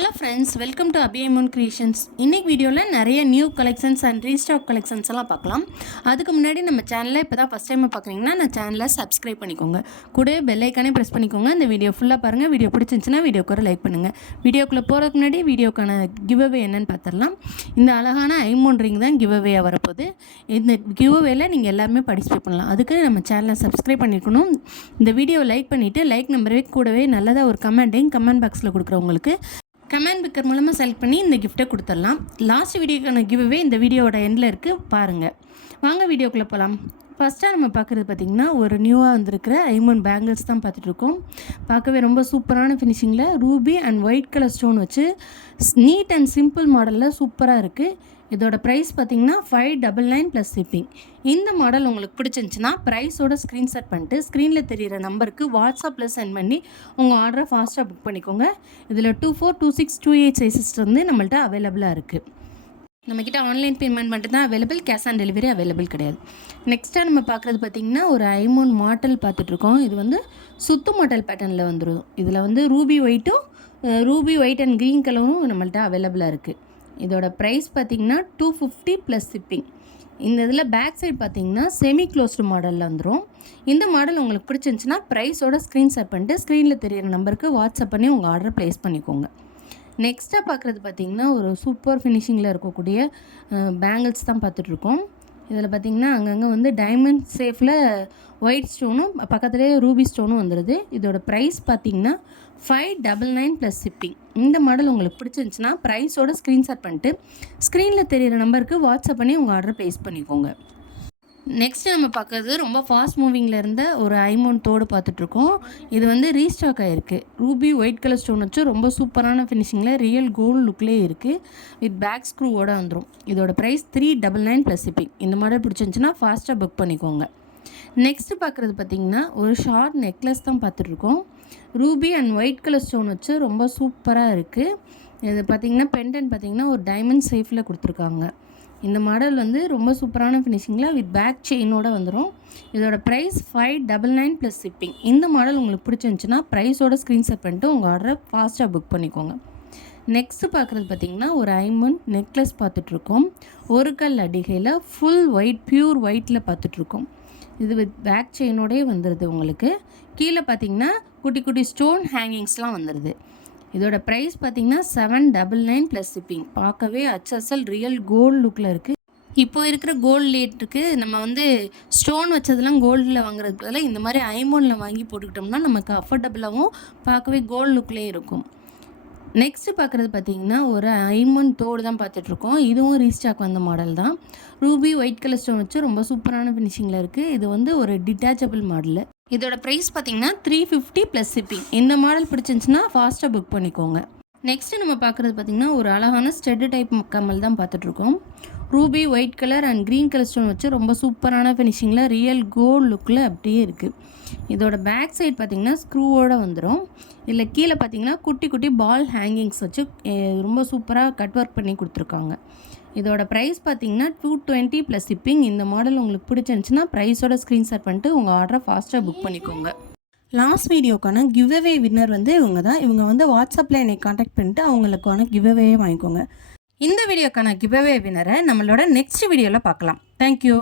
Hello friends, welcome to Abiyamon creations. இன்றைக்கி வீடியோவில் நிறைய new collections and restock collections எல்லாம் பார்க்கலாம். அதுக்கு முன்னாடி நம்ம சேனலில் இப்போ தான் ஃபஸ்ட் டைம் பார்க்குறீங்கன்னா நான் சேனலை சப்ஸ்கிரைப் பண்ணிக்கோங்க. கூட பெல் ஐக்கானே ப்ரெஸ் பண்ணிக்கோங்க. இந்த வீடியோ ஃபுல்லாக பாருங்கள். வீடியோ பிடிச்சிருந்துச்சுன்னா வீடியோக்கு ஒரு லைக் பண்ணுங்கள். வீடியோக்குள்ளே போகிறதுக்கு முன்னாடி வீடியோக்கான கிவ் அவே என்னன்னு பார்த்துடலாம். இந்த அழகான ஐமோன் ரிங் தான் கிவ் அவேயாக வரப்போகுது. இந்த கிவ் அவேல நீங்கள் எல்லாருமே பார்ட்டிசிபேட் பண்ணலாம். அதுக்கு நம்ம சேனலை சப்ஸ்கிரைப் பண்ணிக்கணும். இந்த வீடியோ லைக் பண்ணிவிட்டு லைக் நம்பரே கூடவே நல்லதாக ஒரு கமெண்ட் பாக்ஸில் கொடுக்குறவங்களுக்கு கமெண்ட் பிக்கர் மூலமாக செலக்ட் பண்ணி இந்த கிஃப்ட்டை கொடுத்துடலாம். லாஸ்ட் வீடியோக்கான கிவ்வே இந்த வீடியோவோட எண்டில் இருக்குது, பாருங்கள். வாங்க வீடியோக்குள்ளே போகலாம். ஃபஸ்ட்டாக நம்ம பார்க்குறது பார்த்திங்கன்னா ஒரு நியூவாக வந்திருக்கிற ஐமோன் பேங்கிள்ஸ் தான் பார்த்துட்ருக்கோம். பார்க்கவே ரொம்ப சூப்பரான ஃபினிஷிங்கில் ruby and white colour stone வச்சு நீட் அண்ட் சிம்பிள் மாடலில் சூப்பராக இருக்குது. இதோட ப்ரைஸ் பார்த்திங்கன்னா 599 ப்ளஸ் ஷிப்பிங். இந்த மாடல் உங்களுக்கு பிடிச்சிருந்துச்சுன்னா ப்ரைஸோட ஸ்க்ரீன்ஷாட் பண்ணிட்டு ஸ்க்ரீனில் தெரிகிற நம்பருக்கு வாட்ஸ்அப்பில் சென்ட் பண்ணி உங்கள் ஆர்டரை ஃபாஸ்ட்டாக புக் பண்ணிக்கோங்க. இதில் 24, 26, 28 சைஸஸ் வந்து நம்மள்ட்ட அவைலபிளாக இருக்குது. நம்மக்கிட்ட ஆன்லைன் பேமெண்ட் மட்டும் தான் available, cash on delivery available கிடையாது. நெக்ஸ்ட்டாக நம்ம பார்க்குறது பார்த்திங்கன்னா ஒரு ஐமோன் மாடல் பார்த்துட்ருக்கோம். இது வந்து சுத்து மாடல் பேட்டர்னில் வந்துடும். இதில் வந்து ரூபி ஒயிட் அண்ட் க்ரீன் கலரும் நம்மள்ட்ட அவைலபிளாக இருக்குது. இதோட ப்ரைஸ் பார்த்திங்கன்னா 250 ப்ளஸ் ஷிப்பிங். இந்த இதில் பேக் சைட் பார்த்திங்கன்னா செமி க்ளோஸ்டு மாடலில் வந்துடும். இந்த மாடல் உங்களுக்கு பிடிச்சிருந்துச்சுன்னா ப்ரைஸோட ஸ்க்ரீன்ஷாட் பண்ணிட்டு ஸ்க்ரீனில் தெரியிற நம்பருக்கு வாட்ஸ்அப் பண்ணி உங்கள் ஆர்டரை ப்ளேஸ் பண்ணிக்கோங்க. நெக்ஸ்ட்டாக பார்க்குறது பார்த்திங்கன்னா ஒரு சூப்பர் ஃபினிஷிங்கில் இருக்கக்கூடிய பேங்கிள்ஸ் தான் பார்த்துட்ருக்கோம். இதில் பார்த்திங்கன்னா அங்கங்கே வந்து டைமண்ட் ஷேப்பில் ஒயிட் ஸ்டோனும் பக்கத்துலேயே ரூபி ஸ்டோனும் வந்துடுது. இதோட ப்ரைஸ் பார்த்திங்கன்னா 599 ப்ளஸ் ஷிப்பிங். இந்த மாடல் உங்களுக்கு பிடிச்சிருந்துச்சுன்னா ப்ரைஸோட ஸ்க்ரீன்ஷாட் பண்ணிட்டு ஸ்க்ரீனில் தெரியிற நம்பருக்கு வாட்ஸ்அப் பண்ணி உங்கள் ஆர்டரை ப்ளேஸ் பண்ணிக்கோங்க. நெக்ஸ்ட்டு நம்ம பார்க்குறது ரொம்ப ஃபாஸ்ட் மூவிங்கில் இருந்த ஒரு ஐமோன் தோடு பார்த்துட்ருக்கோம். இது வந்து ரீஸ்டாக் ஆகிருக்கு. ரூபி ஒயிட் கலர் ஸ்டோன் வச்சு ரொம்ப சூப்பரான ஃபினிஷிங்கில் ரியல் கோல்டு லுக்லேயே இருக்குது. வித் பேக் ஸ்க்ரூவோடு வந்துடும். இதோட ப்ரைஸ் 399 ப்ளஸ் ஷிப்பிங். இந்த மாடல் பிடிச்சிருந்துச்சுன்னா ஃபாஸ்ட்டாக புக் பண்ணிக்கோங்க. நெக்ஸ்ட்டு பார்க்குறது பார்த்திங்கன்னா ஒரு ஷார்ட் நெக்லஸ் தான் பார்த்துட்ருக்கோம். Ruby and white colour stone வச்சு ரொம்ப சூப்பராக இருக்குது. இது பார்த்திங்கன்னா பெண்டன்ட் பார்த்திங்கன்னா ஒரு டைமண்ட் ஷேப்பில் கொடுத்துருக்காங்க. இந்த மாடல் வந்து ரொம்ப சூப்பரான ஃபினிஷிங்கில் வித் பேக் செயினோடு வந்துடும். இதோட ப்ரைஸ் 599 ப்ளஸ் ஷிப்பிங். இந்த மாடல் உங்களுக்கு பிடிச்சிருந்துச்சுன்னா ப்ரைஸோட ஸ்க்ரீன்ஷாட் பண்ணிட்டு உங்கள் ஆர்டரை ஃபாஸ்ட்டாக புக் பண்ணிக்கோங்க. நெக்ஸ்ட்டு பார்க்குறது பார்த்திங்கன்னா ஒரு ஐமோன் நெக்லஸ் பார்த்துட்ருக்கோம். ஒரு கல் அடிகையில் ஃபுல் ஒயிட் பியூர் ஒயிட்டில் பார்த்துட்ருக்கோம். இது வித் பேக் செயினோடே வந்துடுது. உங்களுக்கு கீழே பார்த்திங்கன்னா குட்டி குட்டி ஸ்டோன் ஹேங்கிங்ஸ்லாம் வந்துடுது. இதோட ப்ரைஸ் பார்த்திங்கன்னா 799 ப்ளஸ் ஷிப்பிங். பார்க்கவே HSL ரியல் கோல்டு லுக்கில் இருக்குது. இப்போ இருக்கிற கோல்டு ரேட்டுக்கு நம்ம வந்து ஸ்டோன் வச்சதெல்லாம் கோல்டில் வாங்குறதுக்கு பதிலாக இந்த மாதிரி ஐமோனில் வாங்கி போட்டுக்கிட்டோம்னா நமக்கு அஃபோர்டபுளாகவும் பார்க்கவே கோல்டு லுக்லேயே இருக்கும். நெக்ஸ்ட்டு பார்க்குறது பார்த்திங்கன்னா ஒரு ஐமோன் தோடு தான் பார்த்துட்ருக்கோம். இதுவும் ரீஸ்டாக் வந்த மாடல் தான். ரூபி ஒயிட் கலர் ஸ்டோன் வச்சு ரொம்ப சூப்பரான ஃபினிஷிங்கில் இருக்குது. இது வந்து ஒரு டிட்டாச்சபிள் மாடலு. இதோட ப்ரைஸ் பார்த்திங்கன்னா 350 ப்ளஸ் ஷிப்பிங். இந்த மாடல் பிடிச்சிருந்துச்சுன்னா ஃபாஸ்ட்டாக புக் பண்ணிக்கோங்க. நெக்ஸ்ட்டு நம்ம பார்க்குறது பார்த்திங்கன்னா ஒரு அழகான ஸ்டெட்டு டைப் கம்மல் தான் பார்த்துட்ருக்கோம். Ruby white colour and green colour stone வச்சு ரொம்ப சூப்பரான ஃபினிஷிங்கில் ரியல் கோல்டு லுக்கில் அப்படியே இருக்குது. இதோட பேக் சைட் பார்த்திங்கன்னா ஸ்க்ரூவோடு வந்துடும். இதில் கீழே பார்த்திங்கன்னா குட்டி குட்டி பால் ஹேங்கிங்ஸ் வச்சு ரொம்ப சூப்பராக கட் ஒர்க் பண்ணி கொடுத்துருக்காங்க. இதோட ப்ரைஸ் பார்த்திங்கன்னா 220 ப்ளஸ் ஷிப்பிங். இந்த மாடல் உங்களுக்கு பிடிச்சிருந்துச்சுன்னா ப்ரைஸோட ஸ்க்ரீன்ஷாட் பண்ணிட்டு உங்கள் ஆர்டரை ஃபாஸ்ட்டாக புக் பண்ணிக்கோங்க. லாஸ்ட் வீடியோக்கான கிவ் அவே வின்னர் வந்து இவங்க தான். இவங்க வந்து வாட்ஸ்அப்பில் என்னை காண்டாக்ட் பண்ணிட்டு அவங்களுக்கான கிவ் அவேயே வாங்கிக்கோங்க. இந்த வீடியோக்கான கிவ் அவே வின்னரை நம்மளோட நெக்ஸ்ட் வீடியோவில் பார்க்கலாம். தேங்க்யூ.